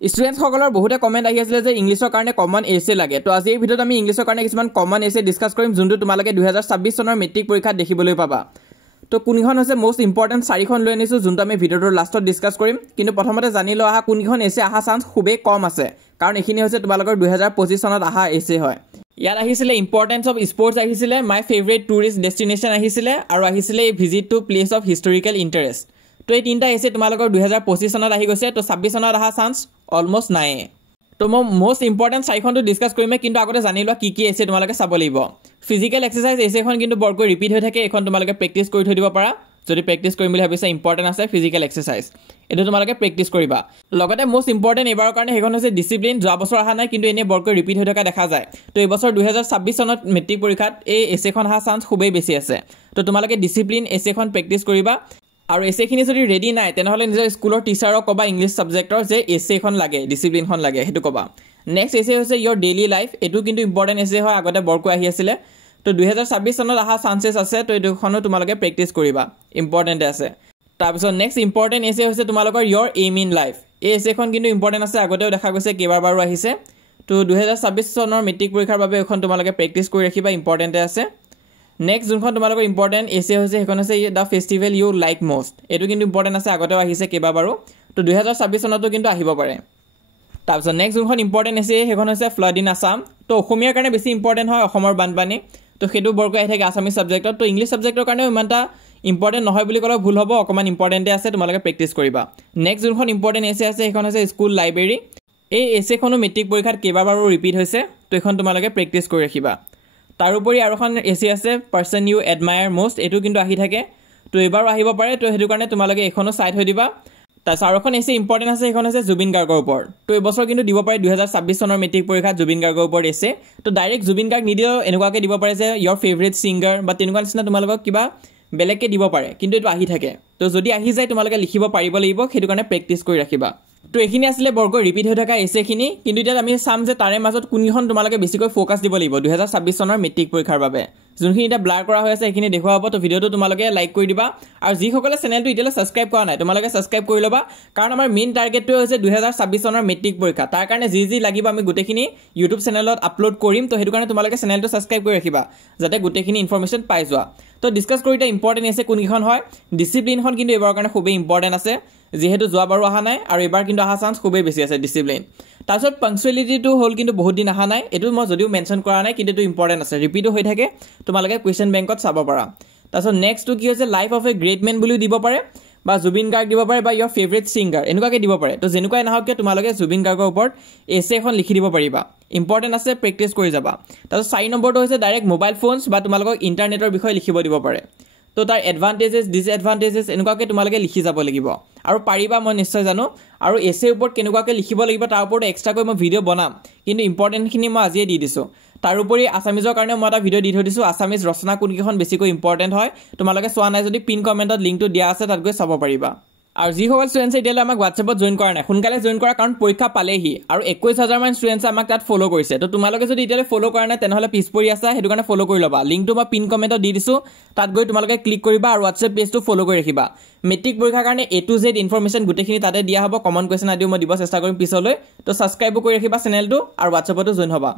students সকলৰ বহুতে comment আহি আছিল যে ইংলিছৰ কাৰণে কমন এছে লাগে তো আজি এই ভিডিওত আমি ইংলিছৰ কাৰণে কিছুমান কমন এছে ডিসকাস কৰিম যোনটো তোমালোকে 2026 চনৰ মেট্ৰিক পৰীক্ষাত দেখিবলৈ পাবা তো কোনখন হৈছে মোস্ট ইম্পৰ্টেন্ট চাৰিখন লৈ আনিছো যোনটো আমি ভিডিওৰ লাষ্টত ডিসকাস কৰিম কিন্তু প্ৰথমতে জানি লও আহা কোনখন এছে আহা চান্স খুবেই কম আছে কাৰণ এখিনি হৈছে তোমালোকৰ 2025 চনত আহা এছে হয় ইয়াত আহিছিলে ইম্পৰ্টেন্স অফ স্পৰ্টছ আহিছিলে মাই ফেভাৰিট টুৰিষ্ট ডেষ্টিনেশ্যন আহিছিলে আৰু আহিছিলে visit to place of historical interest তো এই তিনটা এছে তোমালোকৰ 2025 চনত আহি গৈছে তো 26 চনত আহা চান্স অলমোস্ট নাই তো মই মোস্ট ইম্পৰ্টেন্ট চাৰিখনটো ডিসকাস কৰিম কিন্তু আগতে জানি লোৱা কি এছে তোমালোকে চাব লাগিব ফিজিক্যাল এক্সাৰসাইজ এছেখন কিন্তু বৰকৈ ৰিপিট হৈ থাকে এখন তোমালোকে প্ৰেক্টিস কৰি থৈ দিব পাৰা যদি প্ৰেক্টিস কৰিম বুলি ভাবিছা ইম্পৰ্টেন্ট আছে ফিজিক্যাল এক্সাৰসাইজ এটো তোমালোকে প্ৰেক্টিস কৰিবা লগতে মোস্ট ইম্পৰ্টেন্ট এবাৰৰ কাৰণে হেখন হৈছে ডিসিপ্লিন যোৱা বছৰ আহা নাই কিন্তু এনে বৰকৈ ৰিপিট হৈ থকা দেখা যায় তো এই বছৰ 2026 চনত মেট্ৰিক পৰীক্ষাত এই এছেখন আহা চান্স খুবেই বেছি আছে তো তোমালোকে ডিসিপ্লিন এছেখন প্ৰেক্টিস কৰিবা আৰু এছেখিনি যদি ৰেডি নাই তেনেহলে নিজৰ স্কুলৰ টিচাৰক কবা ইংলিছ সাবজেক্টৰ যে এছেখন লাগে ডিসিপ্লিনখন লাগে হেতু কবা নেক্সট এছে হৈছে ইয়োৰ ডেইলি লাইফ এটো কিন্তু ইম্পৰ্টেন্ট এছে হয় আগতে বৰকৈ আহি আছিল তো 2026 চনত আহা চান্সেস আছে তো এটোখনো তোমালোকে প্ৰেক্টিস কৰিবা ইম্পৰ্টেন্ট আছে তাৰপিছত নেক্সট ইম্পৰ্টেন্ট এছে হৈছে তোমালোকৰ ইয়োৰ এইম ইন লাইফ এই এছেখন কিন্তু ইম্পৰ্টেন্ট আছে আগতেও দেখা গৈছে কেইবাৰবাৰো আহিছে তো 2026 চনৰ মেট্ৰিক পৰীক্ষাৰ বাবে এখন তোমালোকে প্ৰেক্টিস কৰি ৰাখিবা ইম্পৰ্টেন্ট আছে নেক্সট যোনখন তোমালোকৰ ইম্পৰ্টেন্ট এছে হৈছে হেখন হৈছে দা ফেষ্টিভেল ইউ লাইক মোস্ট এটো কিন্তু ইম্পৰ্টেন্ট আছে আগতেও আহিছে কেইবাৰবাৰো তো 2026 চনতো কিন্তু আহিব পাৰে তাৰপিছত নেক্সট যোনখন ইম্পৰ্টেন্ট এছে হেখন হৈছে ফ্লাড ইন আসাম তো অসমীয়াৰ কাৰণে বেছি ইম্পৰ্টেন্ট হয় অসমৰ বানপানী তো হেতু বৰকৈ আহি থাকে আসামিজ সাবজেক্টত তো ইংলিছ সাবজেক্টৰ কাৰণে ইমানটা ইম্পৰ্টেন্ট নহয় বুলি ক'লে ভুল হ'ব অকমান ইম্পৰ্টেন্টে আছে তোমালোকে প্ৰেক্টিস কৰিবা নেক্সট যোনখন ইম্পৰ্টেন্ট এছে আছে হেখন হৈছে স্কুল লাইব্ৰেৰী এই এছেখনো মেট্ৰিক পৰীক্ষাত কেইবাৰবাৰো ৰিপিট হৈছে তো এখন তোমালোকে প্ৰেক্টিস কৰি ৰাখিবা তাৰোপৰি আৰু এখন এছে আছে পাৰসন ইউ এডমায়াৰ মোস্ট এটো কিন্তু আহি থাকে তো এবাৰো আহিব পাৰে তো হেতু কাৰণে তোমালোকে এখনো সাইড হৈ দিবা তাছ আৰু এখন এছে ইম্পৰ্টেন্ট আছে এখন আছে জুবিন গাৰ্গৰ ওপৰত তো এই বছৰ কিন্তু দিব পাৰে 2026 চনৰ মেট্ৰিক পৰীক্ষাত জুবিন গাৰ্গৰ ওপৰত এছে তো ডাইৰেক্ট জুবিন গাৰ্গ নিদিও এনেকুৱাকে দিব পাৰে যে ইয়োৰ ফেভাৰিট সিঙ্গাৰ বা তেনেকুৱা নিচিনা তোমালোকক কিবা বেলেগকে দিব পাৰে কিন্তু এটো আহি থাকে তো যদি আহি যায় তোমালোকে লিখিব পাৰিব লাগিব হেতু কাৰণে প্ৰেক্টিস কৰি ৰাখিবা তো এখিনি আসলে বৰকৈ ৰিপিট হৈ থকা এছেখিনি কিন্তু এতিয়া আমি চাম যে তাৰে মাজত কোনখন তোমালোকে বেছিকৈ ফোকাস দিব লাগিব 2026 চনৰ মেট্ৰিক পৰীক্ষাৰ বাবে যোনখিনি এটা ব্লাৰ কৰা হৈ আছে এখিনি দেখুৱা হ'ব তো ভিডিওটো তোমালোকে লাইক কৰি দিবা আৰু যি সকলে চেনেলটো ইতিয়ালৈ সাবস্ক্ৰাইব কৰা নাই তোমালোকে সাবস্ক্ৰাইব কৰি লবা কাৰণ আমাৰ মেইন টাৰ্গেটটো হৈছে 2026 চনৰ মেট্ৰিক পৰীক্ষা তাৰ কাৰণে যি লাগিব আমি গুটেখিনি ইউটিউব চেনেলত আপলোড কৰিম তো হেতু কাৰণে তোমালোকে চেনেলটো সাবস্ক্ৰাইব কৰি ৰাখিবা যাতে গুটেখিনি ইনফৰমেশন পাই যোৱা তো ডিসকাস কৰিটা ইম্পৰ্টেন্ট আছে কোনখন হয় ডিসিপ্লিনখন কিন্তু এবাৰৰ কাৰণে খুবেই ইম্পৰ্টেন্ট আছে যেহেতু যোৱাবাৰো আহা নাই আৰু এবাৰ কিন্তু আহা চান্স খুবেই বেছি আছে ডিসিপ্লিন তাৰপিছত পাংচুৱেলিটিটো হল কিন্তু বহুত দিন আহা নাই এটো মই যদিও মেনশন কৰা নাই কিন্তু এটো ইম্পৰ্টেন্ট আছে ৰিপিটো হৈ থাকে তোমালোকে কোৱেশ্চন বেংকত চাব পাৰা তাৰপিছত নেক্সটটো কি হৈছে life of a great men বুলিও দিব পাৰে বা জুবিন গাৰ্গ দিব পাৰে বা ইয়োৰ ফেভাৰিট সিঙ্গাৰ এনেকুৱাকে দিব পাৰে তো যেনেকুৱাই নাহক তোমালোকে জুবিন গাৰ্গৰ ওপৰত এছে এখন লিখি দিব পাৰিবা ইম্পৰ্টেন্ট আছে প্ৰেক্টিস কৰি যাবা তাৰপিছত 4 নম্বৰটো হৈছে ডাইৰেক্ট মোবাইল ফোনছ বা তোমালোকক ইন্টাৰনেটৰ বিষয়ে লিখিব দিব পাৰে তো তাৰ এডভান্টেজেস ডিসএডভান্টেজেস এনেকুৱাকে তোমালোকে লিখি যাব লাগিব আৰু পাৰিবা মই নিশ্চয় জানো আৰু এছে ওপৰত কেনেকুৱাকে লিখিব লাগিব তাৰ ওপৰত এক্সট্ৰাকৈ মই ভিডিও বনাম কিন্তু ইম্পৰ্টেন্টখিনি মই আজিয়ে দি দিছো তাৰোপৰি আসামিজৰ কাৰণে মই এটা ভিডিও দি থৈ দিছো আসামিজ ৰচনা কোনকেখন বেছিকৈ ইম্পৰ্টেন্ট হয় তোমালোকে চোৱা নাই যদি পিন কমেন্টত লিংকটো দিয়া আছে তাত গৈ চাব পাৰিবা আৰু যি সকল ষ্টুডেন্টস এতিয়ালৈ আমাক WhatsAppত জয়েন কৰা নাই সোনকালে জয়েন কৰা কাৰণ পৰীক্ষা পালেহি আৰু 21000 মান ষ্টুডেন্টস আমাক তাত ফলো কৰিছে তো তোমালোকে যদি এতিয়ালৈ ফলো কৰা নাই তেনেহলে পিছ পৰি আছা হেতু কাৰণে ফলো কৰি লবা লিংকটো মই পিন কমেন্টত দি দিছো তাত গৈ তোমালোকে ক্লিক কৰিবা আৰু WhatsApp পেজটো ফলো কৰি ৰাখিবা মেট্ৰিক পৰীক্ষাৰ কাৰণে A to Z ইনফৰমেশন গুটেখিনি তাতে দিয়া হ'ব কমন কোৱেশ্চন আদিও মই দিব চেষ্টা কৰিম পিছলৈ তো সাবস্ক্ৰাইব কৰি ৰাখিবা চেনেলটো আৰু WhatsAppতো জয়েন হ'বা